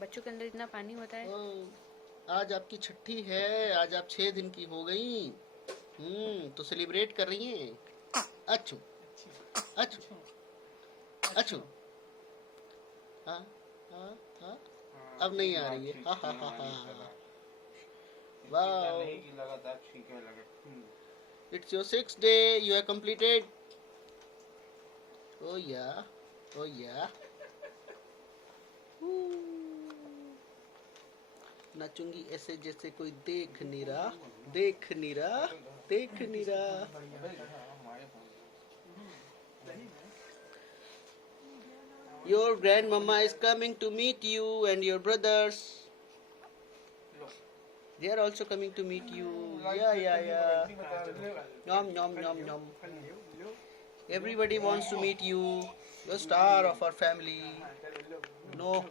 बच्चों के अंदर इतना पानी होता है। आज आपकी छठी है, आज आप 6 दिन की हो गई। तो सेलिब्रेट कर रही हैं। अच्छू अच्छू अच्छू। हाँ हाँ हाँ, अब नहीं आ रही है। हाँ हाँ हाँ हाँ। वाह, it's your 6th day, you have completed. Oh yeah, oh yeah. नाचूंगी ऐसे जैसे कोई देख नहीं रहा, देख नहीं रहा, देख नहीं रहा। Your grandmama is coming to meet you and your brothers. They are also coming to meet you. Yeah, yeah, yeah. Nom, nom, nom, nom. Everybody wants to meet you, the star of our family. No.